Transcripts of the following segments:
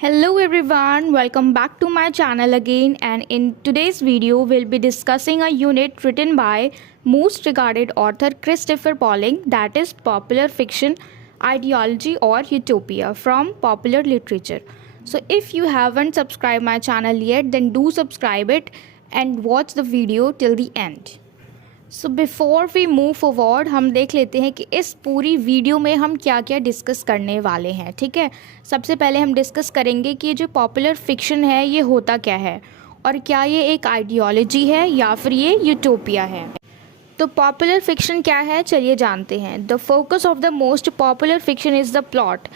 Hello everyone, welcome back to my channel again, and in today's video we'll be discussing a unit written by most regarded author Christopher Pauling, that is popular fiction, ideology or utopia from popular literature. So if you haven't subscribed my channel yet, then do subscribe it and watch the video till the end. So before we move forward हम देख लेते हैं कि इस पूरी video में हम क्या क्या डिस्कस करने वाले हैं। ठीक है, सबसे पहले हम डिस्कस करेंगे कि जो पॉपुलर फिक्शन है ये होता क्या है और क्या ये एक आइडियोलॉजी है या फिर ये यूटोपिया है। तो पॉपुलर फिक्शन क्या है, चलिए जानते हैं। The focus of the most popular fiction is the plot.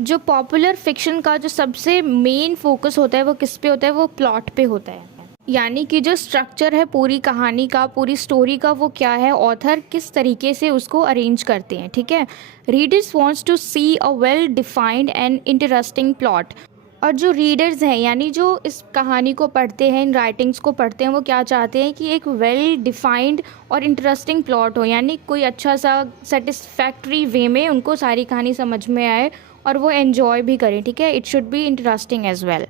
जो पॉपुलर फिक्शन का जो सबसे मेन फोकस होता है वो किस पे होता है, वो प्लॉट पे होता है। यानी कि जो स्ट्रक्चर है पूरी कहानी का, पूरी स्टोरी का, वो क्या है, ऑथर किस तरीके से उसको अरेंज करते हैं। ठीक है, readers wants to see a well defined and interesting plot. और जो रीडर्स हैं यानी जो इस कहानी को पढ़ते हैं, इन राइटिंग्स को पढ़ते हैं, वो क्या चाहते हैं कि एक वेल डिफाइंड और इंटरेस्टिंग प्लॉट हो, यानी कोई अच्छा सा सेटिस्फैक्ट्री वे में उनको सारी कहानी समझ में आए और वो एन्जॉय भी करें। ठीक है, it should be interesting as well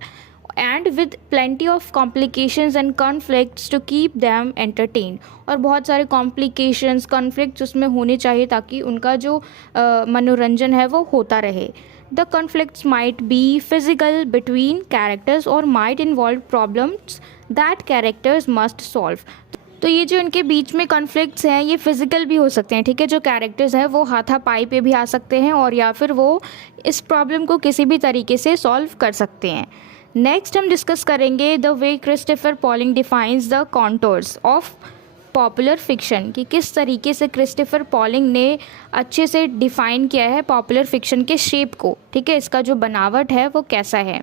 and with plenty of complications and conflicts to keep them entertain. और बहुत सारे कॉम्प्लिकेशंस, कॉन्फ्लिक्ट्स उसमें होने चाहिए ताकि उनका जो मनोरंजन है वो होता रहे। The conflicts might be physical between characters और might involve problems that characters must solve. तो ये जो इनके बीच में कॉन्फ्लिक्ट्स हैं ये फिजिकल भी हो सकते हैं। ठीक है, जो कैरेक्टर्स हैं वो हाथापाई पे भी आ सकते हैं और या फिर वो इस प्रॉब्लम को किसी भी तरीके से सॉल्व कर सकते हैं। नेक्स्ट हम डिस्कस करेंगे the way Christopher polling defines the contours of popular fiction, कि किस तरीके से क्रिस्टोफर पॉलिंग ने अच्छे से डिफ़ाइन किया है पॉपुलर फिक्शन के शेप को। ठीक है, इसका जो बनावट है वो कैसा है।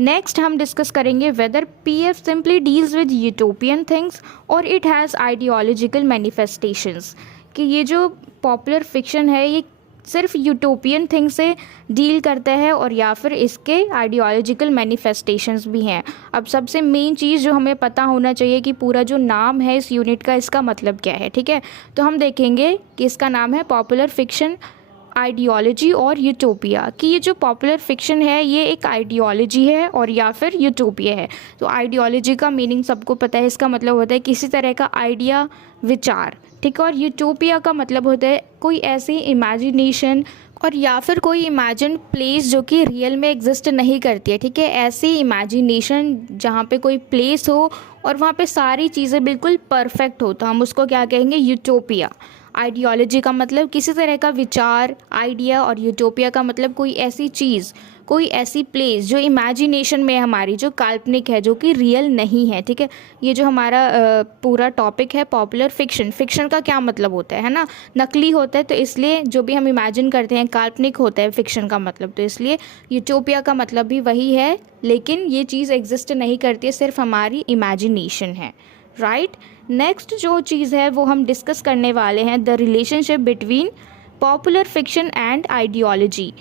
नेक्स्ट हम डिस्कस करेंगे whether PF simply deals with utopian things और इट हैज़ आइडियोलॉजिकल मैनिफेस्टेशंस, कि ये जो पॉपुलर फिक्शन है ये सिर्फ यूटोपियन थिंग से डील करता है और या फिर इसके आइडियोलॉजिकल मैनिफेस्टेशंस भी हैं। अब सबसे मेन चीज़ जो हमें पता होना चाहिए कि पूरा जो नाम है इस यूनिट का, इसका मतलब क्या है। ठीक है, तो हम देखेंगे कि इसका नाम है पॉपुलर फिक्शन, आइडियोलॉजी और यूटोपिया, कि ये जो पॉपुलर फिक्शन है ये एक आइडियोलॉजी है और या फिर यूटोपिया है। तो आइडियोलॉजी का मीनिंग सबको पता है, इसका मतलब होता है किसी तरह का आइडिया, विचार। ठीक है, और यूटोपिया का मतलब होता है कोई ऐसी इमेजिनेशन और या फिर कोई इमेजिन प्लेस जो कि रियल में एग्जिस्ट नहीं करती है। ठीक है, ऐसी इमेजिनेशन जहाँ पे कोई प्लेस हो और वहाँ पे सारी चीज़ें बिल्कुल परफेक्ट हो, तो हम उसको क्या कहेंगे, यूटोपिया। आइडियोलॉजी का मतलब किसी तरह का विचार, आइडिया, और यूटोपिया का मतलब कोई ऐसी चीज़, कोई ऐसी प्लेस जो इमेजिनेशन में हमारी, जो काल्पनिक है, जो कि रियल नहीं है। ठीक है, ये जो हमारा पूरा टॉपिक है पॉपुलर फिक्शन। फिक्शन का क्या मतलब होता है ना, नकली होता है, तो इसलिए जो भी हम इमेजिन करते हैं काल्पनिक होता है फिक्शन का मतलब, तो इसलिए यूटोपिया का मतलब भी वही है, लेकिन ये चीज़ एग्जिस्ट नहीं करती है, सिर्फ हमारी इमेजिनेशन है। राइट, नेक्स्ट जो चीज़ है वो हम डिस्कस करने वाले हैं the relationship between popular fiction and ideology.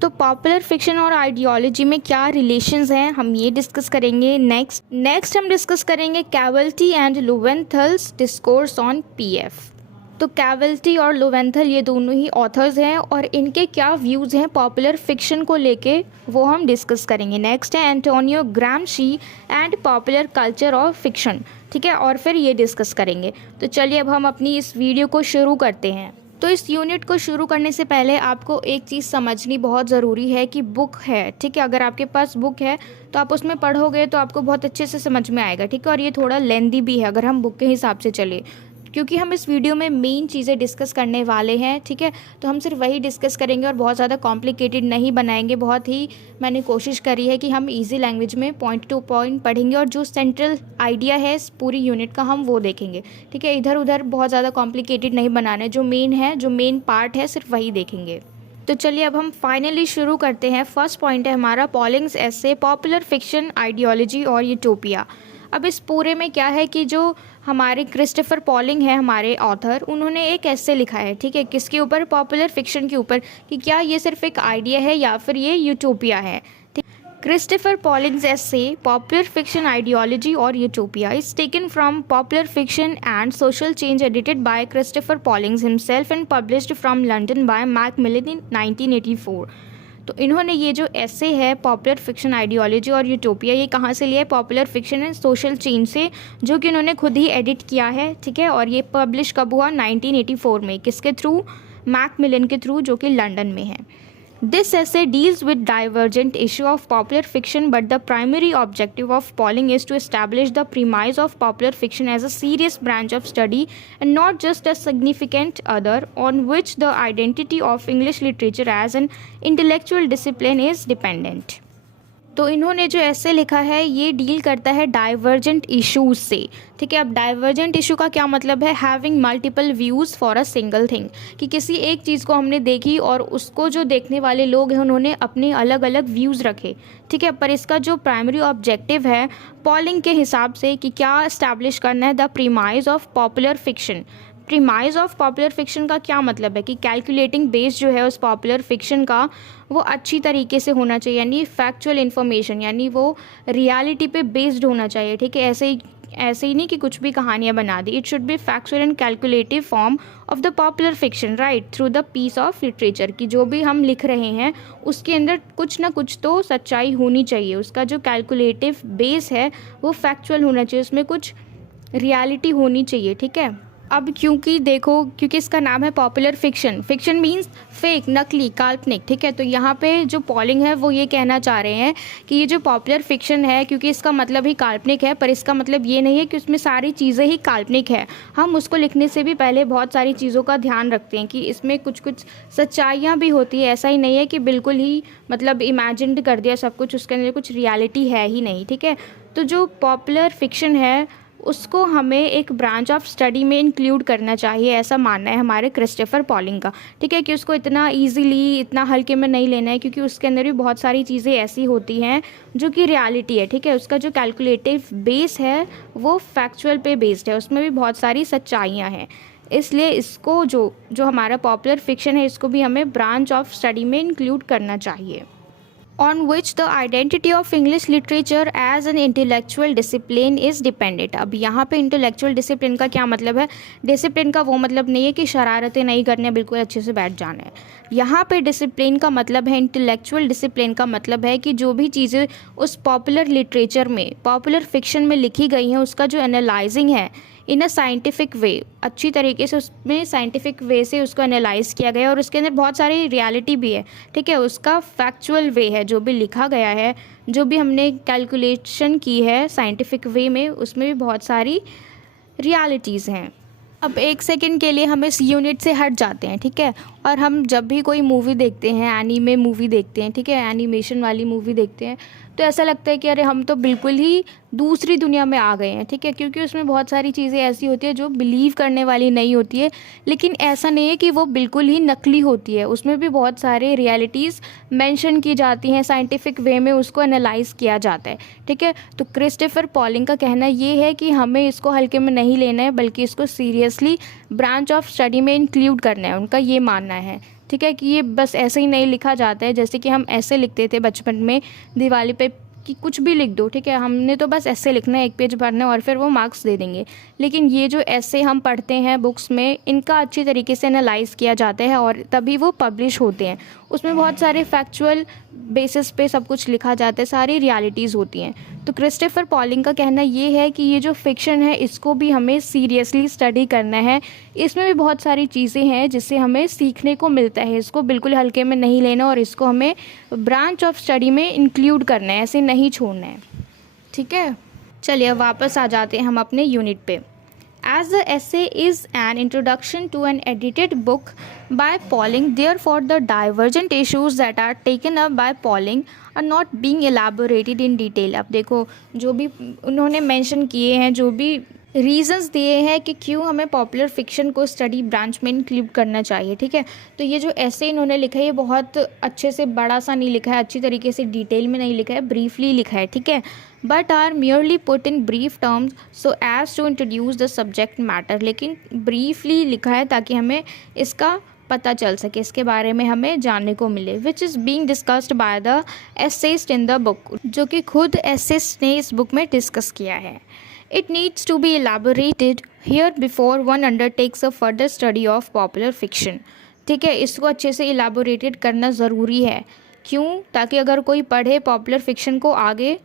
तो पॉपुलर फिक्शन और आइडियोलॉजी में क्या रिलेशंस हैं हम ये डिस्कस करेंगे। नेक्स्ट हम डिस्कस करेंगे कैवल्टी एंड लोवेंथल्स डिस्कोर्स ऑन पीएफ। तो कैवल्टी और लोवेंथल ये दोनों ही ऑथर्स हैं और इनके क्या व्यूज़ हैं पॉपुलर फिक्शन को लेके वो हम डिस्कस करेंगे। नेक्स्ट है Antonio ग्रामशी and popular culture of fiction. ठीक है, और फिर ये डिस्कस करेंगे। तो चलिए अब हम अपनी इस वीडियो को शुरू करते हैं। तो इस यूनिट को शुरू करने से पहले आपको एक चीज़ समझनी बहुत ज़रूरी है कि बुक है। ठीक है, अगर आपके पास बुक है तो आप उसमें पढ़ोगे तो आपको बहुत अच्छे से समझ में आएगा। ठीक है, और ये थोड़ा लेंदी भी है अगर हम बुक के हिसाब से चले, क्योंकि हम इस वीडियो में मेन चीज़ें डिस्कस करने वाले हैं। ठीक है, तो हम सिर्फ वही डिस्कस करेंगे और बहुत ज़्यादा कॉम्प्लिकेटेड नहीं बनाएंगे। बहुत ही मैंने कोशिश करी है कि हम इजी लैंग्वेज में पॉइंट टू पॉइंट पढ़ेंगे और जो सेंट्रल आइडिया है इस पूरी यूनिट का हम वो देखेंगे। ठीक है, इधर उधर बहुत ज़्यादा कॉम्प्लिकेटेड नहीं बनाना है, जो मेन है, जो मेन पार्ट है, सिर्फ वही देखेंगे। तो चलिए अब हम फाइनली शुरू करते हैं। फर्स्ट पॉइंट है हमारा पॉलिंग्स एसे पॉपुलर फिक्शन, आइडियोलॉजी और यूटोपिया। अब इस पूरे में क्या है कि जो हमारे क्रिस्टोफर पॉलिंग है, हमारे ऑथर, उन्होंने एक ऐसे लिखा है। ठीक है, किसके ऊपर, पॉपुलर फिक्शन के ऊपर, कि क्या ये सिर्फ एक आइडिया है या फिर ये यूटोपिया है। Christopher Pauling's essay Popular Fiction, Ideology or Utopia is taken from Popular Fiction and Social Change, edited by Christopher Pauling himself and published from London by Macmillan in 1984. तो इन्होंने ये जो ऐसे है पॉपुलर फिक्शन आइडियोलॉजी और utopia, ये कहाँ से लिया है? Popular fiction and social change से, जो कि उन्होंने खुद ही एडिट किया है, ठीक है। और ये पब्लिश कब हुआ? 1984 में। किसके थ्रू? मैकमिलन के थ्रू, जो कि लंदन में है। This essay deals with divergent issue of popular fiction, but the primary objective of Pauling is to establish the premise of popular fiction as a serious branch of study and not just a significant other on which the identity of English literature as an intellectual discipline is dependent. तो इन्होंने जो ऐसे लिखा है ये deal करता है divergent issues से, ठीक है। अब डाइवर्जेंट इशू का क्या मतलब है? Having multiple views for a single thing, कि किसी एक चीज़ को हमने देखी और उसको जो देखने वाले लोग हैं उन्होंने अपने अलग अलग व्यूज़ रखे, ठीक है। पर इसका जो प्राइमरी ऑब्जेक्टिव है पॉलिंग के हिसाब से कि क्या इस्टेब्लिश करना है, the premise of popular fiction. Premise of popular fiction का क्या मतलब है? कि कैलकुलेटिंग बेस जो है उस पॉपुलर फिक्शन का वो अच्छी तरीके से होना चाहिए, यानी फैक्चुअल इन्फॉर्मेशन, यानी वो रियलिटी पे बेस्ड होना चाहिए, ठीक है। ऐसे ही नहीं कि कुछ भी कहानियाँ बना दी। It should be factual and calculative form of the popular fiction right through the piece of literature, कि जो भी हम लिख रहे हैं उसके अंदर कुछ ना कुछ तो सच्चाई होनी चाहिए, उसका जो कैलकुलेटिव बेस है वो फैक्चुअल होना चाहिए, उसमें कुछ रियलिटी होनी चाहिए, ठीक है। अब क्योंकि देखो, क्योंकि इसका नाम है popular fiction, fiction means fake, नकली, काल्पनिक, ठीक है। तो यहाँ पे जो पॉलिंग है वो ये कहना चाह रहे हैं कि ये जो पॉपुलर फिक्शन है, क्योंकि इसका मतलब ही काल्पनिक है, पर इसका मतलब ये नहीं है कि उसमें सारी चीज़ें ही काल्पनिक है। हम उसको लिखने से भी पहले बहुत सारी चीज़ों का ध्यान रखते हैं कि इसमें कुछ कुछ सच्चाइयाँ भी होती है। ऐसा ही नहीं है कि बिल्कुल ही मतलब इमेजिन्ड कर दिया सब कुछ, उसके अंदर कुछ रियलिटी है ही नहीं, ठीक है। तो जो पॉपुलर फिक्शन है उसको हमें एक ब्रांच ऑफ स्टडी में इंक्लूड करना चाहिए, ऐसा मानना है हमारे क्रिस्टोफर पॉलिंग का, ठीक है। कि उसको इतना इजीली, इतना हल्के में नहीं लेना है, क्योंकि उसके अंदर भी बहुत सारी चीज़ें ऐसी होती हैं जो कि रियलिटी है, ठीक है। उसका जो कैलकुलेटिव बेस है वो फैक्चुअल पे बेस्ड है, उसमें भी बहुत सारी सच्चाइयाँ हैं। इसलिए इसको जो हमारा पॉपुलर फिक्शन है इसको भी हमें ब्रांच ऑफ स्टडी में इंक्लूड करना चाहिए। On which the identity of English literature as an intellectual discipline is dependent। अब यहाँ पे intellectual discipline का क्या मतलब है? डिसिप्लिन का वो मतलब नहीं है कि शरारतें नहीं करने, बिल्कुल अच्छे से बैठ जाना है। यहाँ पे डिसिप्लिन का मतलब है, इंटेलेक्चुअल डिसिप्लिन का मतलब है कि जो भी चीज़ें उस पॉपुलर लिटरेचर में, पॉपुलर फिक्शन में लिखी गई हैं उसका जो एनालाइजिंग है इन अ साइंटिफिक वे, अच्छी तरीके से उसमें साइंटिफिक वे से उसको एनालाइज किया गया और उसके अंदर बहुत सारी रियलिटी भी है, ठीक है। उसका फैक्चुअल वे है, जो भी लिखा गया है, जो भी हमने कैलकुलेशन की है साइंटिफिक वे में, उसमें भी बहुत सारी रियलिटीज़ हैं। अब एक सेकंड के लिए हम इस यूनिट से हट जाते हैं, ठीक है। और हम जब भी कोई मूवी देखते हैं, एनीमे मूवी देखते हैं, ठीक है, एनिमेशन वाली मूवी देखते हैं, तो ऐसा लगता है कि अरे हम तो बिल्कुल ही दूसरी दुनिया में आ गए हैं, ठीक है। क्योंकि उसमें बहुत सारी चीज़ें ऐसी होती है जो बिलीव करने वाली नहीं होती है, लेकिन ऐसा नहीं है कि वो बिल्कुल ही नकली होती है, उसमें भी बहुत सारे रियलिटीज़ मेंशन की जाती हैं, साइंटिफिक वे में उसको एनालाइज किया जाता है, ठीक है। तो क्रिस्टोफर पॉलिंग का कहना ये है कि हमें इसको हल्के में नहीं लेना है, बल्कि इसको सीरियसली ब्रांच ऑफ स्टडी में इंक्लूड करना है, उनका ये मानना है, ठीक है। कि ये बस ऐसे ही नहीं लिखा जाता है, जैसे कि हम ऐसे लिखते थे बचपन में दिवाली पे कि कुछ भी लिख दो, ठीक है, हमने तो बस ऐसे लिखना है, एक पेज भरना है और फिर वो मार्क्स दे देंगे। लेकिन ये जो ऐसे हम पढ़ते हैं बुक्स में, इनका अच्छी तरीके से एनालाइज किया जाता है और तभी वो पब्लिश होते हैं। उसमें बहुत सारे फैक्चुअल बेसिस पे सब कुछ लिखा जाता है, सारी रियलिटीज़ होती हैं। तो क्रिस्टोफर पॉलिंग का कहना ये है कि ये जो फिक्शन है इसको भी हमें सीरियसली स्टडी करना है, इसमें भी बहुत सारी चीज़ें हैं जिससे हमें सीखने को मिलता है, इसको बिल्कुल हल्के में नहीं लेना और इसको हमें ब्रांच ऑफ स्टडी में इंक्लूड करना है, ऐसे नहीं छोड़ना है, ठीक है। चलिए वापस आ जाते हैं हम अपने यूनिट पे। As the essay is an introduction to an edited book by Pauling, therefore the divergent issues that are taken up by Pauling are not being elaborated in detail। अब देखो जो भी उन्होंने मेंशन किए हैं, जो भी रीजंस दिए हैं कि क्यों हमें पॉपुलर फिक्शन को स्टडी ब्रांच में इंक्लूड करना चाहिए, ठीक है। तो ये जो ऐसे इन्होंने लिखा है ये बहुत अच्छे से बड़ा सा नहीं लिखा है, अच्छी तरीके से डिटेल में नहीं लिखा है, ब्रीफली लिखा है, ठीक है। But are merely put in brief terms so as to introduce the subject matter. लेकिन ब्रीफली लिखा है ताकि हमें इसका पता चल सके, इसके बारे में हमें जानने को मिले। Which is being discussed by the essayist in the book, जो कि खुद एसेइस्ट ने इस बुक में डिस्कस किया है। It needs to be elaborated here before one undertakes a further study of popular fiction। ठीक है, इसको अच्छे से elaborated करना ज़रूरी है क्यों? ताकि अगर कोई पढ़े पॉपुलर फिक्शन को आगे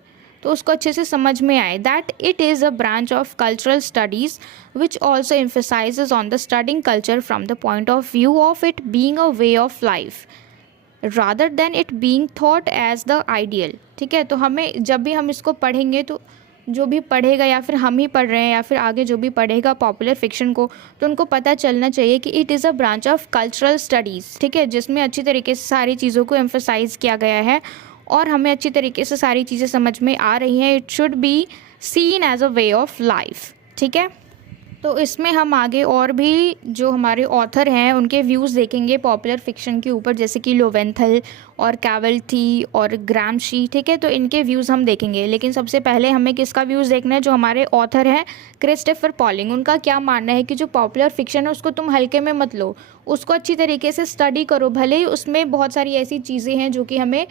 तो उसको अच्छे से समझ में आए। That it is a branch of cultural studies which also emphasises on the studying culture from the point of view of it being a way of life rather than it being thought as the ideal. ठीक है, तो हमें जब भी हम इसको पढ़ेंगे तो जो भी पढ़ेगा या फिर हम ही पढ़ रहे हैं या फिर आगे जो भी पढ़ेगा पॉपुलर फिक्शन को, तो उनको पता चलना चाहिए कि it is a branch of cultural studies. ठीक है, जिसमें अच्छी तरीके से सारी चीज़ों को एम्फेसाइज किया गया है और हमें अच्छी तरीके से सारी चीज़ें समझ में आ रही हैं। It should be seen as a way of life. ठीक है, तो इसमें हम आगे और भी जो हमारे ऑथर हैं उनके व्यूज़ देखेंगे पॉपुलर फिक्शन के ऊपर, जैसे कि लोवेंथल और कैवल्टी और ग्रामशी। ठीक है, तो इनके व्यूज़ हम देखेंगे, लेकिन सबसे पहले हमें किसका व्यूज़ देखना है? जो हमारे ऑथर हैं क्रिस्टोफर पॉलिंग, उनका क्या मानना है कि जो पॉपुलर फिक्शन है उसको तुम हल्के में मत लो, उसको अच्छी तरीके से स्टडी करो। भले ही उसमें बहुत सारी ऐसी चीज़ें हैं जो कि हमें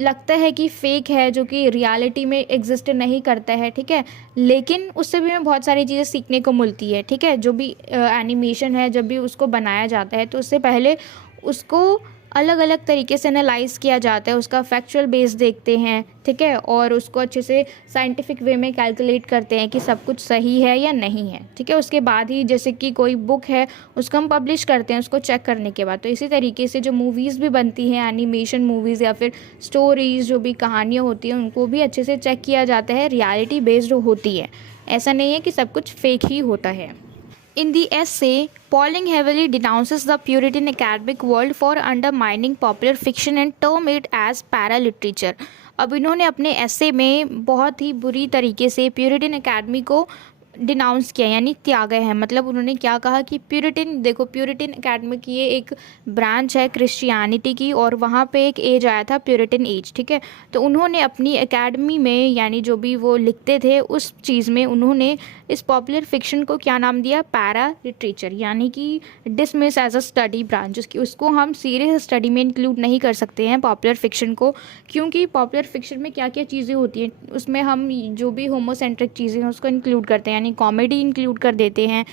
लगता है कि फ़ेक है, जो कि रियलिटी में एग्जिस्ट नहीं करता है। ठीक है, लेकिन उससे भी हमें बहुत सारी चीज़ें सीखने को मिलती है। ठीक है, जो भी एनिमेशन है जब भी उसको बनाया जाता है तो उससे पहले उसको अलग अलग तरीके से एनालाइज किया जाता है, उसका फैक्चुअल बेस देखते हैं। ठीक है, और उसको अच्छे से साइंटिफिक वे में कैलकुलेट करते हैं कि सब कुछ सही है या नहीं है। ठीक है, उसके बाद ही जैसे कि कोई बुक है उसको हम पब्लिश करते हैं उसको चेक करने के बाद। तो इसी तरीके से जो मूवीज़ भी बनती हैं, एनिमेशन मूवीज़ या फिर स्टोरीज़, जो भी कहानियाँ होती हैं, उनको भी अच्छे से चेक किया जाता है, रियलिटी बेस्ड होती है। ऐसा नहीं है कि सब कुछ फेक ही होता है। In the essay, Pauling heavily denounces the Puritan academic world for undermining popular fiction and term it as para-literature। अब इन्होंने अपने ऐसे में बहुत ही बुरी तरीके से प्यूरिटन एकेडमी को डिनाउंस किया, यानी त्यागा है। मतलब उन्होंने क्या कहा कि प्यूरिटन, देखो प्यूरिटन एकेडमी की ये एक ब्रांच है क्रिश्चियनिटी की, और वहाँ पे एक एज आया था प्यूरिटन एज। ठीक है, तो उन्होंने अपनी एकेडमी में, यानी जो भी वो लिखते थे उस चीज़ में, उन्होंने इस पॉपुलर फिक्शन को क्या नाम दिया? पैरा लिटरेचर, यानी कि dismiss as a study branch. उसको हम सीरियस स्टडी में इंक्लूड नहीं कर सकते हैं पॉपुलर फिक्शन को, क्योंकि पॉपुलर फिक्शन में क्या क्या चीज़ें होती हैं उसमें हम जो भी होमोसेंट्रिक चीज़ें हैं उसको इंक्लूड करते हैं, यानी कॉमेडी इंक्लूड कर देते हैं,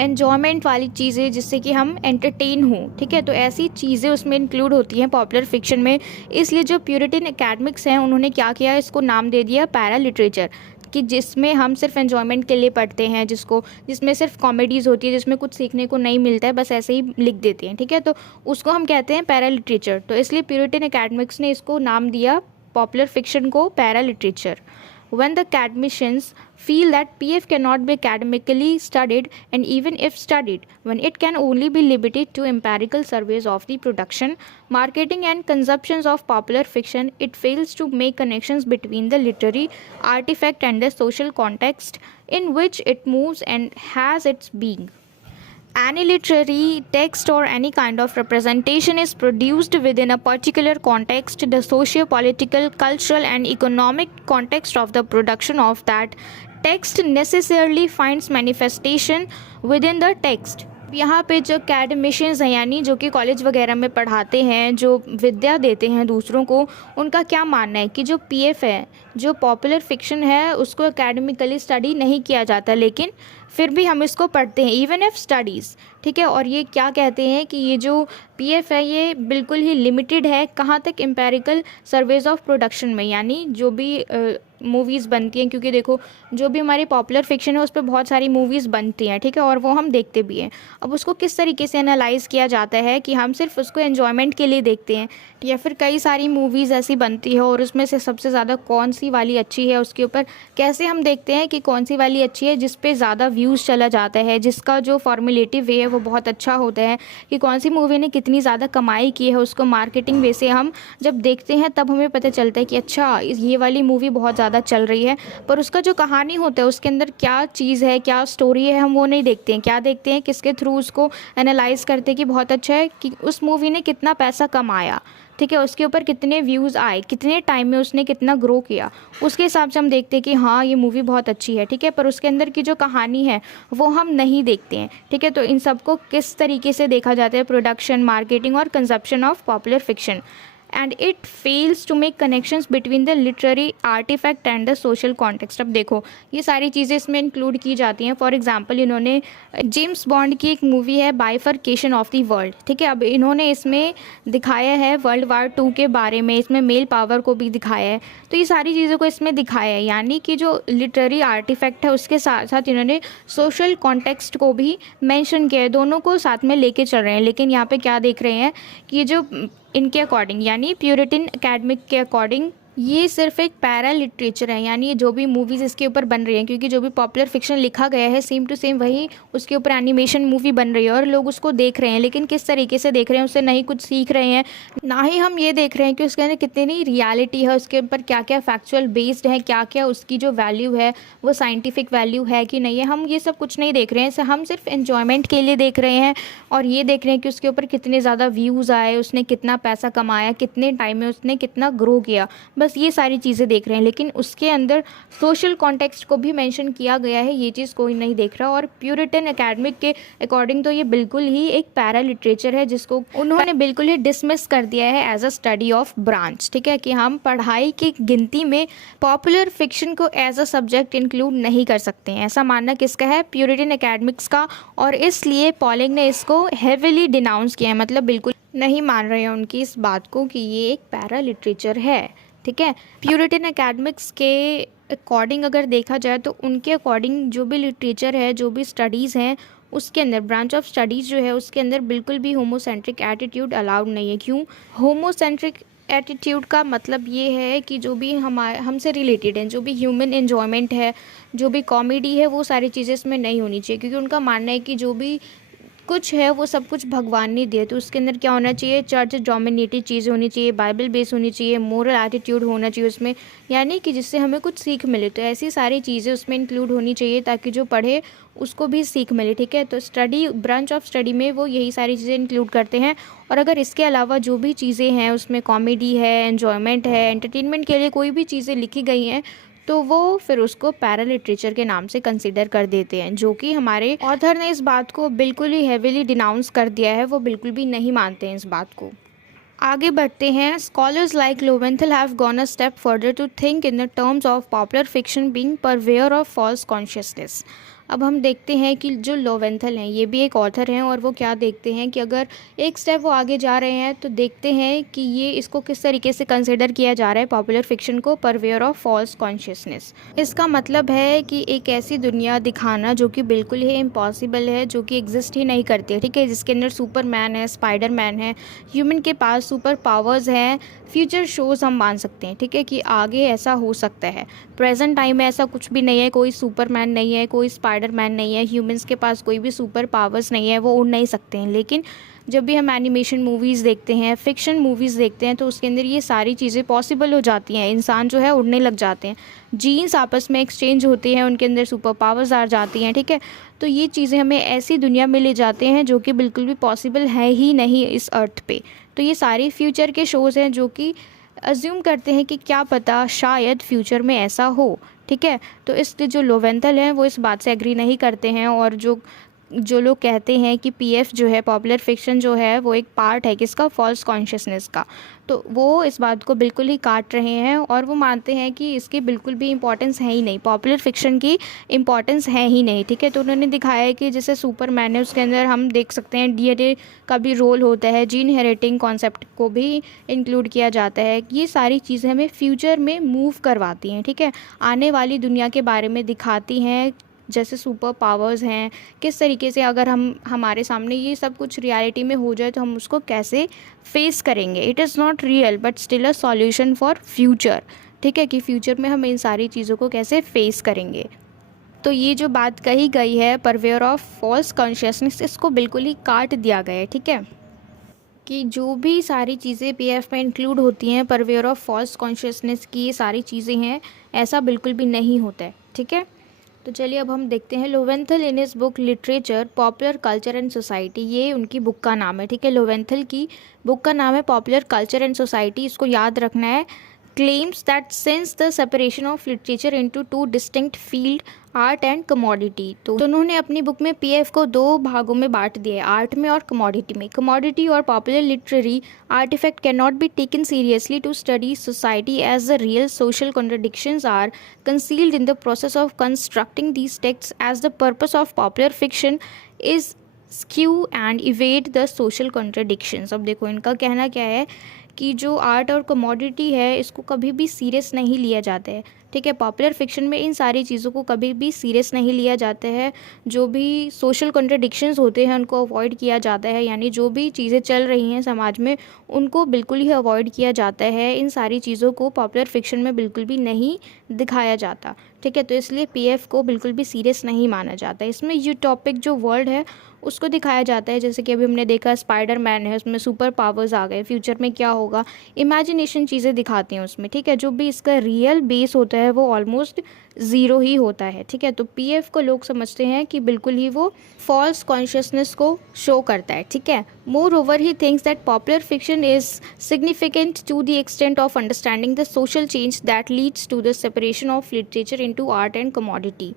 एन्जॉयमेंट वाली चीज़ें जिससे कि हम एंटरटेन हों। ठीक है, तो ऐसी चीज़ें उसमें इंक्लूड होती हैं पॉपुलर फिक्शन में। इसलिए जो प्यूरिटन एकेडमिक्स हैं उन्होंने क्या किया, इसको नाम दे दिया पैरा लिटरेचर, कि जिसमें हम सिर्फ एन्जॉयमेंट के लिए पढ़ते हैं, जिसमें सिर्फ कॉमेडीज़ होती है, जिसमें कुछ सीखने को नहीं मिलता है, बस ऐसे ही लिख देते हैं। ठीक है, तो उसको हम कहते हैं पैरा लिटरेचर। तो इसलिए प्यूरिटन एकेडमिक्स ने इसको नाम दिया पॉपुलर फिक्शन को para literature. When the academicians feel that PF cannot be academically studied, and even if studied, when it can only be limited to empirical surveys of the production, marketing and consumptions of popular fiction, it fails to make connections between the literary artifact and the social context in which it moves and has its being. Any literary text or any kind of representation is produced within a particular context, the socio-political, cultural and economic context of the production of that text necessarily finds manifestation within the text। यहाँ पे जो academicians हैं, यानी जो कि college वगैरह में पढ़ाते हैं, जो विद्या देते हैं दूसरों को, उनका क्या मानना है कि जो PF है, जो पॉपुलर फिक्शन है, उसको एकेडमिकली स्टडी नहीं किया जाता, लेकिन फिर भी हम इसको पढ़ते हैं इवन इफ स्टडीज़। ठीक है, और ये क्या कहते हैं कि ये जो PF है ये बिल्कुल ही लिमिटेड है, कहाँ तक? एम्पेरिकल सर्वेज ऑफ प्रोडक्शन में, यानी जो भी मूवीज़ बनती हैं, क्योंकि देखो जो भी हमारी पॉपुलर फिक्शन है उस पर बहुत सारी मूवीज़ बनती हैं। ठीक है, और वो हम देखते भी हैं। अब उसको किस तरीके से एनालाइज़ किया जाता है कि हम सिर्फ उसको एन्जॉयमेंट के लिए देखते हैं, या फिर कई सारी मूवीज़ ऐसी बनती है और उसमें से सबसे ज़्यादा कौन सी वाली अच्छी है, उसके ऊपर कैसे हम देखते हैं कि कौन सी वाली अच्छी है, जिस पे ज़्यादा व्यूज़ चला जाता है, जिसका जो फॉर्मुलेटिव वे है वो बहुत अच्छा होता है, कि कौन सी मूवी ने कितनी ज़्यादा कमाई की है, उसको मार्केटिंग वे से हम जब देखते हैं तब हमें पता चलता है कि अच्छा ये वाली मूवी बहुत ज़्यादा चल रही है। पर उसका जो कहानी होता है उसके अंदर क्या चीज़ है, क्या स्टोरी है, हम वो नहीं देखते हैं। क्या देखते हैं? किसके थ्रू उसको एनालाइज़ करते हैं कि बहुत अच्छा है, कि उस मूवी ने कितना पैसा कमाया, ठीक है, उसके ऊपर कितने व्यूज़ आए, कितने टाइम में उसने कितना ग्रो किया, उसके हिसाब से हम देखते हैं कि हाँ ये मूवी बहुत अच्छी है। ठीक है, पर उसके अंदर की जो कहानी है वो हम नहीं देखते हैं। ठीक है, तो इन सबको किस तरीके से देखा जाता है? प्रोडक्शन, मार्केटिंग और consumption of popular fiction. And it fails to make connections between the literary artefact and the social context. अब देखो ये सारी चीज़ें इसमें इंक्लूड की जाती हैं। फॉर एग्जांपल इन्होंने जेम्स बॉन्ड की एक मूवी है बाइफरकेशन ऑफ द वर्ल्ड, ठीक है। अब इन्होंने इसमें दिखाया है वर्ल्ड वार 2 के बारे में, इसमें मेल पावर को भी दिखाया है। तो ये सारी चीज़ों को इसमें दिखाया है, यानी कि जो लिटरेरी आर्टिफैक्ट है उसके साथ साथ इन्होंने सोशल कॉन्टेक्स्ट को भी मेंशन किया है, दोनों को साथ में लेके चल रहे हैं। लेकिन यहाँ पे क्या देख रहे हैं कि ये जो इनके अकॉर्डिंग यानी प्यूरिटन एकेडमिक के अकॉर्डिंग ये सिर्फ एक पैरा लिटरेचर है, यानी ये जो भी मूवीज़ इसके ऊपर बन रही हैं, क्योंकि जो भी पॉपुलर फिक्शन लिखा गया है सेम टू सेम वही उसके ऊपर एनिमेशन मूवी बन रही है और लोग उसको देख रहे हैं। लेकिन किस तरीके से देख रहे हैं, उससे नहीं कुछ सीख रहे हैं, ना ही हम ये देख रहे हैं कि उसके अंदर कितनी रियलिटी है, उसके ऊपर क्या क्या फैक्चुअल बेस्ड है, क्या क्या उसकी जो वैल्यू है वो साइंटिफिक वैल्यू है कि नहीं है। हम ये सब कुछ नहीं देख रहे हैं, हम सिर्फ एन्जॉयमेंट के लिए देख रहे हैं और ये देख रहे हैं कि उसके ऊपर कितने ज़्यादा व्यूज़ आए, उसने कितना पैसा कमाया, कितने टाइम में उसने कितना ग्रो किया, बस ये सारी चीज़ें देख रहे हैं। लेकिन उसके अंदर सोशल कॉन्टेक्स्ट को भी मेंशन किया गया है, ये चीज़ कोई नहीं देख रहा। और प्यूरिटन एकेडमिक के अकॉर्डिंग तो ये बिल्कुल ही एक पैरा लिटरेचर है जिसको उन्होंने बिल्कुल ही डिसमिस कर दिया है as a study of branch, ठीक है, कि हम पढ़ाई की गिनती में पॉपुलर फिक्शन को एज अ सब्जेक्ट इंक्लूड नहीं कर सकते हैं। ऐसा मानना किसका है? प्यूरिटन एकेडमिक्स का। और इसलिए पॉलिंग ने इसको हेविली डिनाउंस किया है, मतलब बिल्कुल नहीं मान रहे हैं उनकी इस बात को कि ये एक पैरा लिटरेचर है, ठीक है। प्यूरिटन एकेडमिक्स के अकॉर्डिंग अगर देखा जाए तो उनके अकॉर्डिंग जो भी लिटरेचर है, जो भी स्टडीज़ हैं, उसके अंदर ब्रांच ऑफ स्टडीज़ जो है उसके अंदर बिल्कुल भी होमोसेंट्रिक एटीट्यूड अलाउड नहीं है। क्यों? होमोसेंट्रिक एटीट्यूड का मतलब ये है कि जो भी हमसे रिलेटेड है, जो भी ह्यूमन एन्जॉयमेंट है, जो भी कॉमेडी है, वो सारी चीज़ें इसमें नहीं होनी चाहिए। क्योंकि उनका मानना है कि जो भी कुछ है वो सब कुछ भगवान ने दिया, तो उसके अंदर क्या होना चाहिए? चर्च डोमिनेटेड चीज़ें होनी चाहिए, बाइबल बेस होनी चाहिए, मोरल एटीट्यूड होना चाहिए उसमें, यानी कि जिससे हमें कुछ सीख मिले। तो ऐसी सारी चीज़ें उसमें इंक्लूड होनी चाहिए ताकि जो पढ़े उसको भी सीख मिले, ठीक है। तो स्टडी ब्रांच ऑफ स्टडी में वो यही सारी चीज़ें इंक्लूड करते हैं। और अगर इसके अलावा जो भी चीज़ें हैं उसमें कॉमेडी है, एन्जॉयमेंट है, एंटरटेनमेंट के लिए कोई भी चीज़ें लिखी गई हैं तो वो फिर उसको पैरा लिटरेचर के नाम से कंसीडर कर देते हैं, जो कि हमारे ऑथर ने इस बात को बिल्कुल ही हेविली डिनाउंस कर दिया है, वो बिल्कुल भी नहीं मानते हैं इस बात को। आगे बढ़ते हैं। Scholars like Lowenthal have gone a step further to think in the terms of popular fiction being purveyor of false consciousness. अब हम देखते हैं कि जो लोवेंथल हैं ये भी एक ऑथर हैं और वो क्या देखते हैं कि अगर एक स्टेप वो आगे जा रहे हैं तो देखते हैं कि ये इसको किस तरीके से कंसिडर किया जा रहा है पॉपुलर फिक्शन को परवेयर ऑफ फॉल्स कॉन्शियसनेस। इसका मतलब है कि एक ऐसी दुनिया दिखाना जो कि बिल्कुल ही इम्पॉसिबल है, जो कि एग्जिस्ट ही नहीं करती है, ठीक है, जिसके अंदर सुपरमैन है, स्पाइडरमैन है, ह्यूमन के पास सुपर पावर्स हैं, फ्यूचर शोज़ हम मान सकते हैं, ठीक है, कि आगे ऐसा हो सकता है। प्रेजेंट टाइम में ऐसा कुछ भी नहीं है, कोई सुपरमैन नहीं है, कोई स्पाइडरमैन नहीं है, ह्यूमंस के पास कोई भी सुपर पावर्स नहीं है, वो उड़ नहीं सकते हैं। लेकिन जब भी हम एनिमेशन मूवीज़ देखते हैं, फिक्शन मूवीज़ देखते हैं, तो उसके अंदर ये सारी चीज़ें पॉसिबल हो जाती हैं, इंसान जो है उड़ने लग जाते हैं, जीन्स आपस में एक्सचेंज होते हैं, उनके अंदर सुपर पावर्स आ जाती हैं, ठीक है। तो ये चीज़ें हमें ऐसी दुनिया में ले जाते हैं जो कि बिल्कुल भी पॉसिबल है ही नहीं इस अर्थ पे। तो ये सारी फ्यूचर के शोज़ हैं जो कि अज्यूम करते हैं कि क्या पता शायद फ्यूचर में ऐसा हो, ठीक है। तो इसलिए जो लोवेंथल हैं वो इस बात से एग्री नहीं करते हैं, और जो लोग कहते हैं कि पीएफ जो है, पॉपुलर फिक्शन जो है, वो एक पार्ट है किसका? फॉल्स कॉन्शियसनेस का, तो वो इस बात को बिल्कुल ही काट रहे हैं और वो मानते हैं कि इसकी बिल्कुल भी इम्पोर्टेंस है ही नहीं, पॉपुलर फिक्शन की इम्पोर्टेंस है ही नहीं, ठीक है। तो उन्होंने दिखाया है कि जैसे सुपरमैन है, उसके अंदर हम देख सकते हैं डीएनए का भी रोल होता है, जीन हेरिटिंग कॉन्सेप्ट को भी इंक्लूड किया जाता है। ये सारी चीज़ें हमें फ्यूचर में मूव करवाती हैं, ठीक है, आने वाली दुनिया के बारे में दिखाती हैं, जैसे सुपर पावर्स हैं, किस तरीके से अगर हमारे सामने ये सब कुछ रियलिटी में हो जाए तो हम उसको कैसे फेस करेंगे। It is not real but still a solution for future, ठीक है, कि फ्यूचर में हम इन सारी चीज़ों को कैसे फेस करेंगे। तो ये जो बात कही गई है परवेयर ऑफ फॉल्स कॉन्शियसनेस, इसको बिल्कुल ही काट दिया गया है, ठीक है, कि जो भी सारी चीज़ें पीएफ में इंक्लूड होती हैं परवेयर ऑफ फॉल्स कॉन्शियसनेस की, ये सारी चीज़ें हैं, ऐसा बिल्कुल भी नहीं होता है, ठीक है। तो चलिए अब हम देखते हैं Lowenthal in his book Literature Popular Culture and Society, ये उनकी बुक का नाम है, ठीक है। लोवेंथल की बुक का नाम है पॉपुलर कल्चर एंड सोसाइटी, इसको याद रखना है claims that since the separation of literature into two distinct field, art and commodity, तो उन्होंने अपनी बुक में पीएफ को दो भागों में बांट दिया है, आर्ट में और कमोडिटी में। कमोडिटी और popular literary artefact can not be taken seriously to study society as the real social contradictions are concealed in the process of constructing these texts as the purpose of popular fiction is skew and evade the social contradictions. अब देखो इनका कहना क्या है कि जो art और commodity है इसको कभी भी सीरियस नहीं लिया जाता है, ठीक है। पॉपुलर फिक्शन में इन सारी चीज़ों को कभी भी सीरियस नहीं लिया जाता है। जो भी सोशल कॉन्ट्रडिक्शंस होते हैं उनको अवॉइड किया जाता है, यानी जो भी चीज़ें चल रही हैं समाज में उनको बिल्कुल ही अवॉइड किया जाता है। इन सारी चीज़ों को पॉपुलर फिक्शन में बिल्कुल भी नहीं दिखाया जाता, ठीक है। तो इसलिए पीएफ को बिल्कुल भी सीरियस नहीं माना जाता। इसमें यूटॉपिक जो वर्ल्ड है उसको दिखाया जाता है, जैसे कि अभी हमने देखा स्पाइडरमैन है, उसमें सुपर पावर्स आ गए, फ्यूचर में क्या होगा, इमेजिनेशन चीज़ें दिखाती हैं उसमें, ठीक है। जो भी इसका रियल बेस होता है वो ऑलमोस्ट ज़ीरो ही होता है, ठीक है। तो पीएफ को लोग समझते हैं कि बिल्कुल ही वो फॉल्स कॉन्शियसनेस को शो करता है, ठीक है। Moreover he thinks that popular fiction is significant to the extent of understanding the social change that leads to the separation of literature into art and commodity.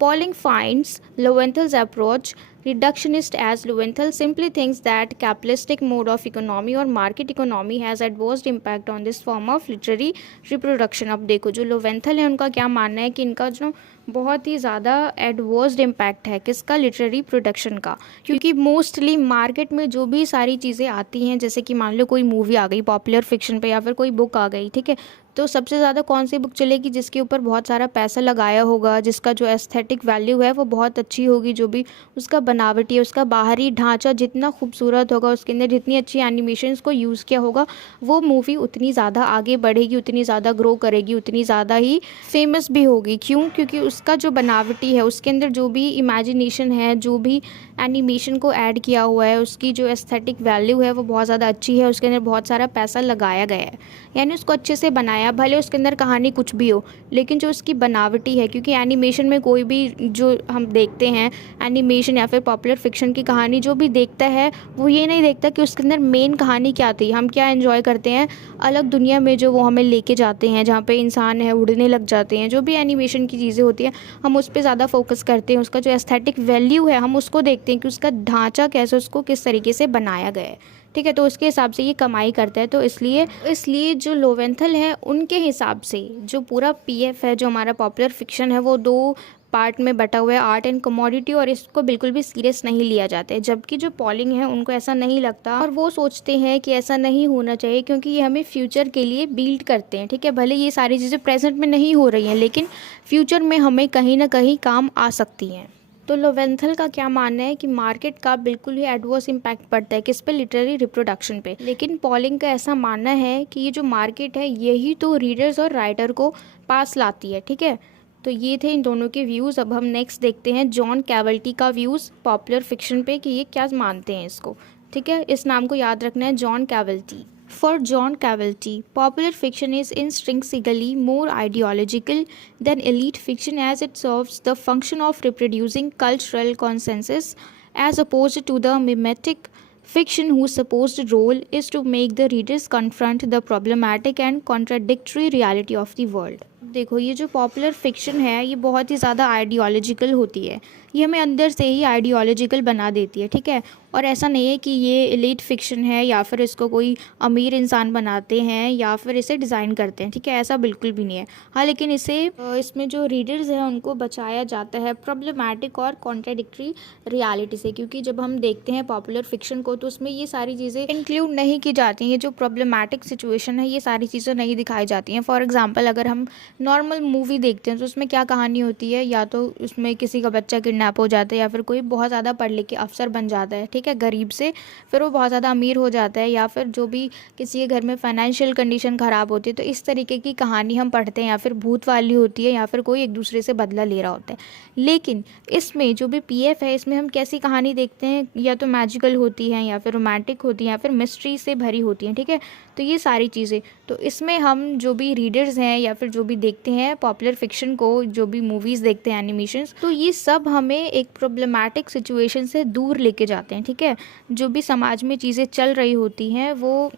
Pauling finds Lowenthal's approach reductionist, as Lowenthal simply thinks that capitalistic mode of economy or market economy has adverse impact on this form of literary reproduction. अब देखो जो लोवेंथल है उनका क्या मानना है कि इनका जो बहुत ही ज़्यादा एडवर्स इम्पैक्ट है किसका, लिटरेरी प्रोडक्शन का, क्योंकि मोस्टली मार्केट में जो भी सारी चीज़ें आती हैं, जैसे कि मान लो कोई मूवी आ गई पॉपुलर फिक्शन पे या फिर कोई बुक आ गई, ठीक है, तो सबसे ज़्यादा कौन सी बुक चलेगी जिसके ऊपर बहुत सारा पैसा लगाया होगा, जिसका जो एस्थेटिक वैल्यू है वो बहुत अच्छी होगी, जो भी उसका बनावटी है, उसका बाहरी ढांचा जितना खूबसूरत होगा, उसके अंदर जितनी अच्छी एनिमेशंस को यूज़ किया होगा, वो मूवी उतनी ज़्यादा आगे बढ़ेगी, उतनी ज़्यादा ग्रो करेगी, उतनी ज़्यादा ही फेमस भी होगी। क्यों? क्योंकि उसका जो बनावटी है, उसके अंदर जो भी इमेजिनेशन है, जो भी एनिमेशन को ऐड किया हुआ है, उसकी जो एस्थेटिक वैल्यू है वो बहुत ज़्यादा अच्छी है, उसके अंदर बहुत सारा पैसा लगाया गया है, यानी उसको अच्छे से बनाया, भले उसके अंदर कहानी कुछ भी हो, लेकिन जो उसकी बनावटी है, क्योंकि एनिमेशन में कोई भी जो हम देखते हैं एनिमेशन या फिर पॉपुलर फिक्शन की कहानी जो भी देखता है वो ये नहीं देखता कि उसके अंदर मेन कहानी क्या थी, हम क्या एंजॉय करते हैं अलग दुनिया में जो वो हमें लेके जाते हैं, जहाँ पे इंसान है उड़ने लग जाते हैं, जो भी एनिमेशन की चीज़ें होती हैं हम उस पर ज़्यादा फोकस करते हैं, उसका जो एस्थेटिक वैल्यू है हम उसको देखते हैं कि उसका ढांचा कैसे, उसको किस तरीके से बनाया गया है, ठीक है। तो उसके हिसाब से ये कमाई करता है। तो इसलिए जो लोवेंथल है उनके हिसाब से जो पूरा पीएफ है, जो हमारा पॉपुलर फिक्शन है, वो दो पार्ट में बटा हुआ है, आर्ट एंड कमोडिटी, और इसको बिल्कुल भी सीरियस नहीं लिया जाता है। जबकि जो पॉलिंग है उनको ऐसा नहीं लगता और वो सोचते हैं कि ऐसा नहीं होना चाहिए, क्योंकि ये हमें फ्यूचर के लिए बिल्ड करते हैं, ठीक है। भले ये सारी चीज़ें प्रेजेंट में नहीं हो रही हैं, लेकिन फ्यूचर में हमें कहीं ना कहीं काम आ सकती हैं। तो लोवेंथल का क्या मानना है कि मार्केट का बिल्कुल ही एडवर्स इम्पैक्ट पड़ता है किस पे, लिटरेरी रिप्रोडक्शन पे। लेकिन पॉलिंग का ऐसा मानना है कि ये जो मार्केट है यही तो रीडर्स और राइटर को पास लाती है, ठीक है। तो ये थे इन दोनों के व्यूज़। अब हम नेक्स्ट देखते हैं जॉन कैवल्टी का व्यूज़ पॉपुलर फिक्शन पे कि ये क्या मानते हैं इसको, ठीक है। इस नाम को याद रखना है, John कैवल्टी। For John Cavalti, popular fiction is intrinsically more ideological than elite fiction, as it serves the function of reproducing cultural consensus, as opposed to the mimetic fiction whose supposed role is to make the readers confront the problematic and contradictory reality of the world. देखो ये जो popular fiction है ये बहुत ही ज़्यादा ideological होती है, ये हमें अंदर से ही आइडियोलॉजिकल बना देती है, ठीक है। और ऐसा नहीं है कि ये एलीट फिक्शन है या फिर इसको कोई अमीर इंसान बनाते हैं या फिर इसे डिज़ाइन करते हैं, ठीक है, ऐसा बिल्कुल भी नहीं है। हाँ, लेकिन इसमें जो रीडर्स हैं उनको बचाया जाता है प्रॉब्लमैटिक और कॉन्ट्राडिक्टरी रियलिटी से, क्योंकि जब हम देखते हैं पॉपुलर फिक्शन को तो उसमें ये सारी चीज़ें इंक्लूड नहीं की जाती हैं, जो प्रॉब्लमैटिक सिचुएशन है ये सारी चीज़ें नहीं दिखाई जाती हैं। फॉर एग्जाम्पल अगर हम नॉर्मल मूवी देखते हैं तो उसमें क्या कहानी होती है, या तो उसमें किसी का बच्चा किडनैप हो जाता है या फिर कोई बहुत ज़्यादा पढ़ लिख के अफसर बन जाता है, ठीक है, गरीब से फिर वो बहुत ज़्यादा अमीर हो जाता है, या फिर जो भी किसी के घर में फाइनेंशियल कंडीशन ख़राब होती है, तो इस तरीके की कहानी हम पढ़ते हैं, या फिर भूत वाली होती है, या फिर कोई एक दूसरे से बदला ले रहा होता है। लेकिन इसमें जो भी पीएफ है इसमें हम कैसी कहानी देखते हैं, या तो मैजिकल होती है या फिर रोमांटिक होती है या फिर मिस्ट्री से भरी होती है, ठीक है। तो ये सारी चीज़ें, तो इसमें हम जो भी रीडर्स हैं या फिर जो भी देखते हैं पॉपुलर फिक्शन को, जो भी मूवीज़ देखते हैं एनिमेशंस, तो ये सब हमें एक प्रॉब्लमैटिक सिचुएशन से दूर लेके जाते हैं, ठीक है। जो भी समाज में चीज़ें चल रही होती हैं वो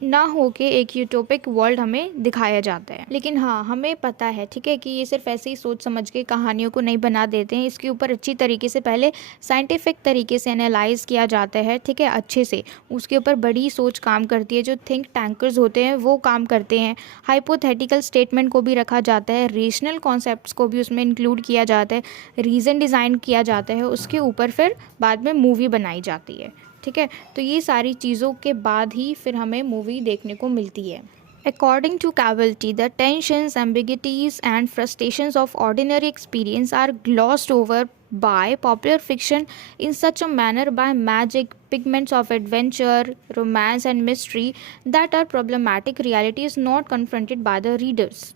ना हो के एक यूटोपिक वर्ल्ड हमें दिखाया जाता है। लेकिन हाँ, हमें पता है, ठीक है, कि ये सिर्फ ऐसे ही सोच समझ के कहानियों को नहीं बना देते हैं। इसके ऊपर अच्छी तरीके से पहले साइंटिफिक तरीके से एनालाइज किया जाता है, ठीक है, अच्छे से। उसके ऊपर बड़ी सोच काम करती है, जो थिंक टैंकर्स होते हैं वो काम करते हैं। हाइपोथेटिकल स्टेटमेंट को भी रखा जाता है, रेशनल कॉन्सेप्ट्स को भी उसमें इंक्लूड किया जाता है, रीज़न डिज़ाइन किया जाता है, उसके ऊपर फिर बाद में मूवी बनाई जाती है, ठीक है। तो ये सारी चीज़ों के बाद ही फिर हमें मूवी देखने को मिलती है। According to Cavalti, the tensions, ambiguities, and frustrations of ordinary experience are glossed over by popular fiction in such a manner by magic, pigments of adventure, romance, and mystery that our problematic reality is not confronted by the readers.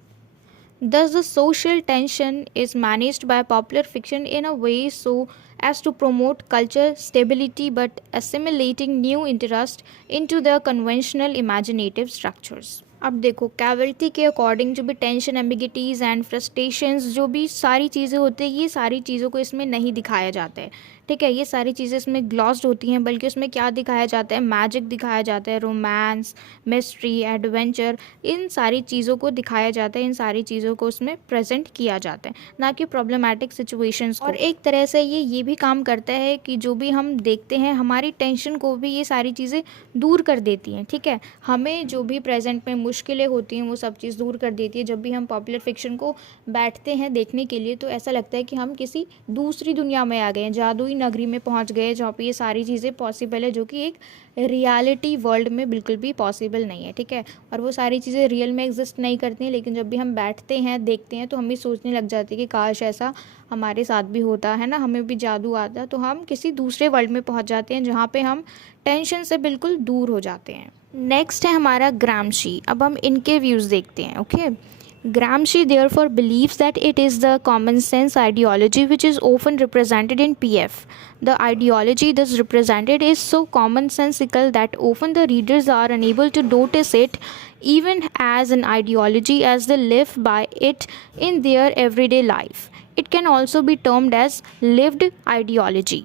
Thus, the social tension is managed by popular fiction in a way so as to promote culture stability but assimilating new interest into the conventional imaginative structures. अब देखो, कैवल्टी के according जो भी tension, एम्बिगिटीज़ and frustrations, जो भी सारी चीज़ें होती हैं, ये सारी चीज़ों को इसमें नहीं दिखाया जाता है, ठीक है। ये सारी चीज़ें इसमें ग्लॉस्ड होती हैं, बल्कि उसमें क्या दिखाया जाता है, मैजिक दिखाया जाता है, रोमांस, मिस्ट्री, एडवेंचर, इन सारी चीज़ों को दिखाया जाता है, इन सारी चीज़ों को उसमें प्रेजेंट किया जाता है, ना कि प्रॉब्लमैटिक सिचुएशंस। और एक तरह से ये भी काम करता है कि जो भी हम देखते हैं, हमारी टेंशन को भी ये सारी चीज़ें दूर कर देती हैं, ठीक है। हमें जो भी प्रेजेंट में मुश्किलें होती हैं वो सब चीज़ दूर कर देती है। जब भी हम पॉपुलर फिक्शन को बैठते हैं देखने के लिए, तो ऐसा लगता है कि हम किसी दूसरी दुनिया में आ गए हैं, जादुई नगरी में पहुंच गए, जहाँ पे ये सारी चीज़ें पॉसिबल है, जो कि एक रियलिटी वर्ल्ड में बिल्कुल भी पॉसिबल नहीं है, ठीक है। और वो सारी चीज़ें रियल में एग्जिस्ट नहीं करती हैं, लेकिन जब भी हम बैठते हैं देखते हैं तो हम भी सोचने लग जाते हैं कि काश ऐसा हमारे साथ भी होता है ना, हमें भी जादू आता, तो हम किसी दूसरे वर्ल्ड में पहुंच जाते हैं, जहाँ पे हम टेंशन से बिल्कुल दूर हो जाते हैं। नेक्स्ट है हमारा ग्रामशी। अब हम इनके व्यूज़ देखते हैं। Okay, Gramsci therefore believes that it is the common sense ideology which is often represented in PF. The ideology thus represented is so commonsensical that often the readers are unable to notice it even as an ideology as they live by it in their everyday life. It can also be termed as lived ideology.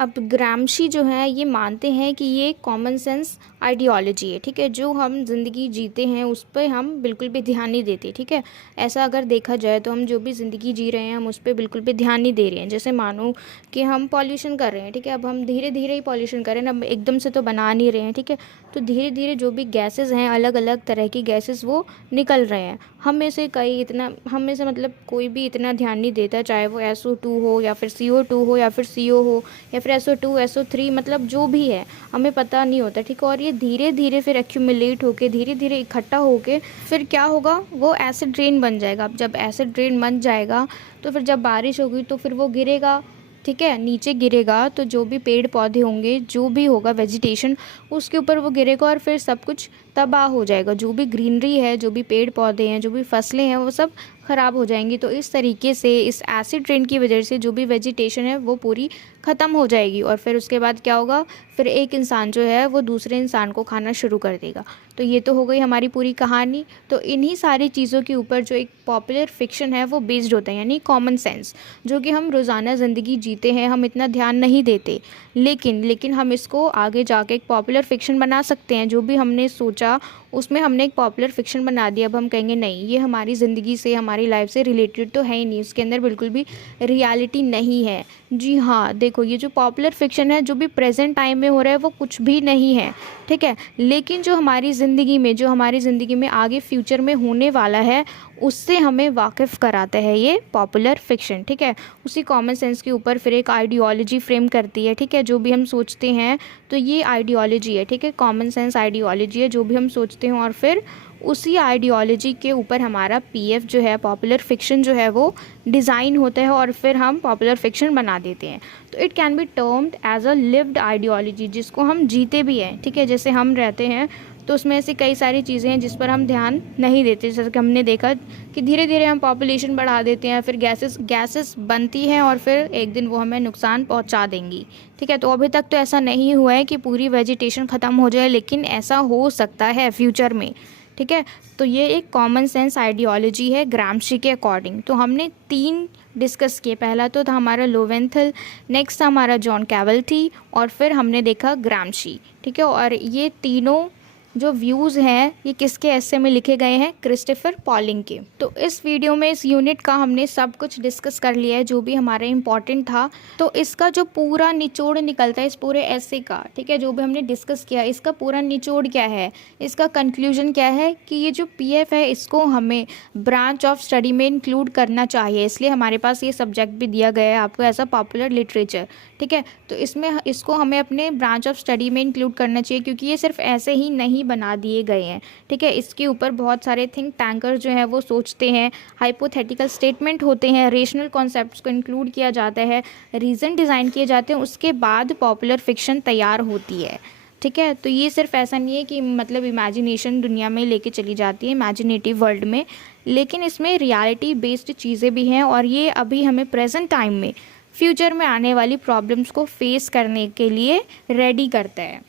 अब ग्रामशी जो है ये मानते हैं कि ये common sense ideology है, ठीक है, जो हम ज़िंदगी जीते हैं उस पर हम बिल्कुल भी ध्यान नहीं देते, ठीक है। ऐसा अगर देखा जाए तो हम जो भी ज़िंदगी जी रहे हैं हम उस पर बिल्कुल भी ध्यान नहीं दे रहे हैं। जैसे मानो कि हम पॉल्यूशन कर रहे हैं, ठीक है, अब हम धीरे धीरे ही पॉल्यूशन कर रहे हैं ना, एकदम से तो बना नहीं रहे हैं, ठीक है। तो धीरे धीरे जो भी गैसेज़ हैं, अलग अलग तरह की गैसेज़ वो निकल रहे हैं। हम में से मतलब कोई भी इतना ध्यान नहीं देता, चाहे वो SO2 हो या फिर CO2 हो या फिर CO हो या फिर SO2 SO3, मतलब जो भी है हमें पता नहीं होता, ठीक है। और ये धीरे धीरे फिर एक्यूमुलेट होके, धीरे धीरे इकट्ठा होके फिर क्या होगा, वो एसिड रेन बन जाएगा। अब जब एसिड रेन बन जाएगा तो फिर जब बारिश होगी तो फिर वो गिरेगा, ठीक है, नीचे गिरेगा, तो जो भी पेड़ पौधे होंगे, जो भी होगा वेजिटेशन, उसके ऊपर वो गिरेगा और फिर सब कुछ तबाह हो जाएगा। जो भी ग्रीनरी है, जो भी पेड़ पौधे हैं, जो भी फसलें हैं, वो सब ख़राब हो जाएंगी। तो इस तरीके से इस एसिड रेन की वजह से जो भी वेजिटेशन है वो पूरी ख़त्म हो जाएगी। और फिर उसके बाद क्या होगा, फिर एक इंसान जो है वो दूसरे इंसान को खाना शुरू कर देगा। तो ये तो हो गई हमारी पूरी कहानी। तो इन्हीं सारी चीज़ों के ऊपर जो एक पॉपुलर फिक्शन है वो बेस्ड होता है, यानी कॉमन सेंस, जो कि हम रोज़ाना ज़िंदगी जीते हैं, हम इतना ध्यान नहीं देते, लेकिन हम इसको आगे जाके एक पॉपुलर फिक्शन बना सकते हैं। जो भी हमने सोचा उसमें हमने एक पॉपुलर फिक्शन बना दिया। अब हम कहेंगे नहीं, ये हमारी ज़िंदगी से, हमारी लाइफ से रिलेटेड तो है ही नहीं, उसके अंदर बिल्कुल भी रियलिटी नहीं है। जी हाँ, देखो, ये जो पॉपुलर फिक्शन है, जो भी प्रेजेंट टाइम में हो रहा है वो कुछ भी नहीं है, ठीक है। लेकिन जो हमारी ज़िंदगी में आगे फ्यूचर में होने वाला है, उससे हमें वाकिफ़ कराता है ये पॉपुलर फिक्शन, ठीक है। उसी कॉमन सेंस के ऊपर फिर एक आइडियोलॉजी फ्रेम करती है, ठीक है। जो भी हम सोचते हैं तो ये आइडियोलॉजी है, ठीक है, कॉमन सेंस आइडियोलॉजी है जो भी हम सोचते हैं, और फिर उसी आइडियोलॉजी के ऊपर हमारा PF जो है, पॉपुलर फिक्शन जो है, वो डिज़ाइन होता है और फिर हम पॉपुलर फिक्शन बना देते हैं। तो it can be termed as a lived ideology, जिसको हम जीते भी हैं, ठीक है। जैसे हम रहते हैं तो उसमें ऐसी कई सारी चीज़ें हैं जिस पर हम ध्यान नहीं देते। जैसे कि हमने देखा कि धीरे धीरे हम पॉपुलेशन बढ़ा देते हैं, फिर गैसेस बनती हैं और फिर एक दिन वो हमें नुकसान पहुंचा देंगी, ठीक है। तो अभी तक तो ऐसा नहीं हुआ है कि पूरी वेजिटेशन ख़त्म हो जाए, लेकिन ऐसा हो सकता है फ्यूचर में, ठीक है। तो ये एक कॉमन सेंस आइडियोलॉजी है ग्रामशी के अकॉर्डिंग। तो हमने 3 डिस्कस किए। पहला तो था हमारा लोवेंथल, नेक्स्ट था हमारा जॉन कैवल्टी, और फिर हमने देखा ग्रामशी, ठीक है। और ये तीनों जो व्यूज़ हैं ये किसके ऐसे में लिखे गए हैं, क्रिस्टोफर पॉलिंग के। तो इस वीडियो में इस यूनिट का हमने सब कुछ डिस्कस कर लिया है जो भी हमारा इम्पॉर्टेंट था। तो इसका जो पूरा निचोड़ निकलता है इस पूरे ऐसे का, ठीक है, जो भी हमने डिस्कस किया इसका पूरा निचोड़ क्या है, इसका कंक्लूजन क्या है कि ये जो पीएफ है इसको हमें ब्रांच ऑफ स्टडी में इंक्लूड करना चाहिए। इसलिए हमारे पास ये सब्जेक्ट भी दिया गया है आपको एज अ पॉपुलर लिटरेचर, ठीक है। तो इसमें इसको हमें अपने ब्रांच ऑफ स्टडी में इंक्लूड करना चाहिए क्योंकि ये सिर्फ ऐसे ही नहीं बना दिए गए हैं, ठीक है। इसके ऊपर बहुत सारे थिंक टैंकर जो हैं वो सोचते हैं, हाइपोथेटिकल स्टेटमेंट होते हैं, रेशनल कॉन्सेप्ट्स को इंक्लूड किया जाता है, रीज़न डिज़ाइन किए जाते हैं, उसके बाद पॉपुलर फिक्शन तैयार होती है, ठीक है। तो ये सिर्फ ऐसा नहीं है कि मतलब इमेजिनेशन दुनिया में लेके चली जाती है, इमेजिनेटिव वर्ल्ड में, लेकिन इसमें रियलिटी बेस्ड चीज़ें भी हैं और ये अभी हमें प्रेजेंट टाइम में फ्यूचर में आने वाली प्रॉब्लम्स को फेस करने के लिए रेडी करता है।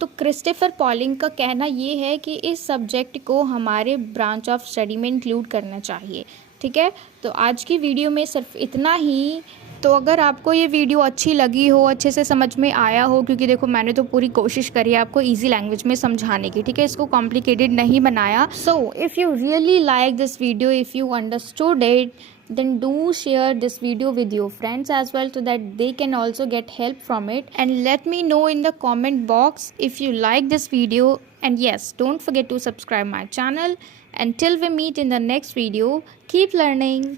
तो क्रिस्टोफर पॉलिंग का कहना ये है कि इस सब्जेक्ट को हमारे ब्रांच ऑफ स्टडी में इंक्लूड करना चाहिए, ठीक है। तो आज की वीडियो में सिर्फ इतना ही। तो अगर आपको ये वीडियो अच्छी लगी हो, अच्छे से समझ में आया हो, क्योंकि देखो मैंने तो पूरी कोशिश करी है आपको इजी लैंग्वेज में समझाने की, ठीक है, इसको कॉम्प्लिकेटेड नहीं बनाया। So if you really like this video, if you understood it, then do share this video with your friends as well so that they can also get help from it, and let me know in the comment box if you like this video. And yes, don't forget to subscribe my channel. Until we meet in the next video, keep learning.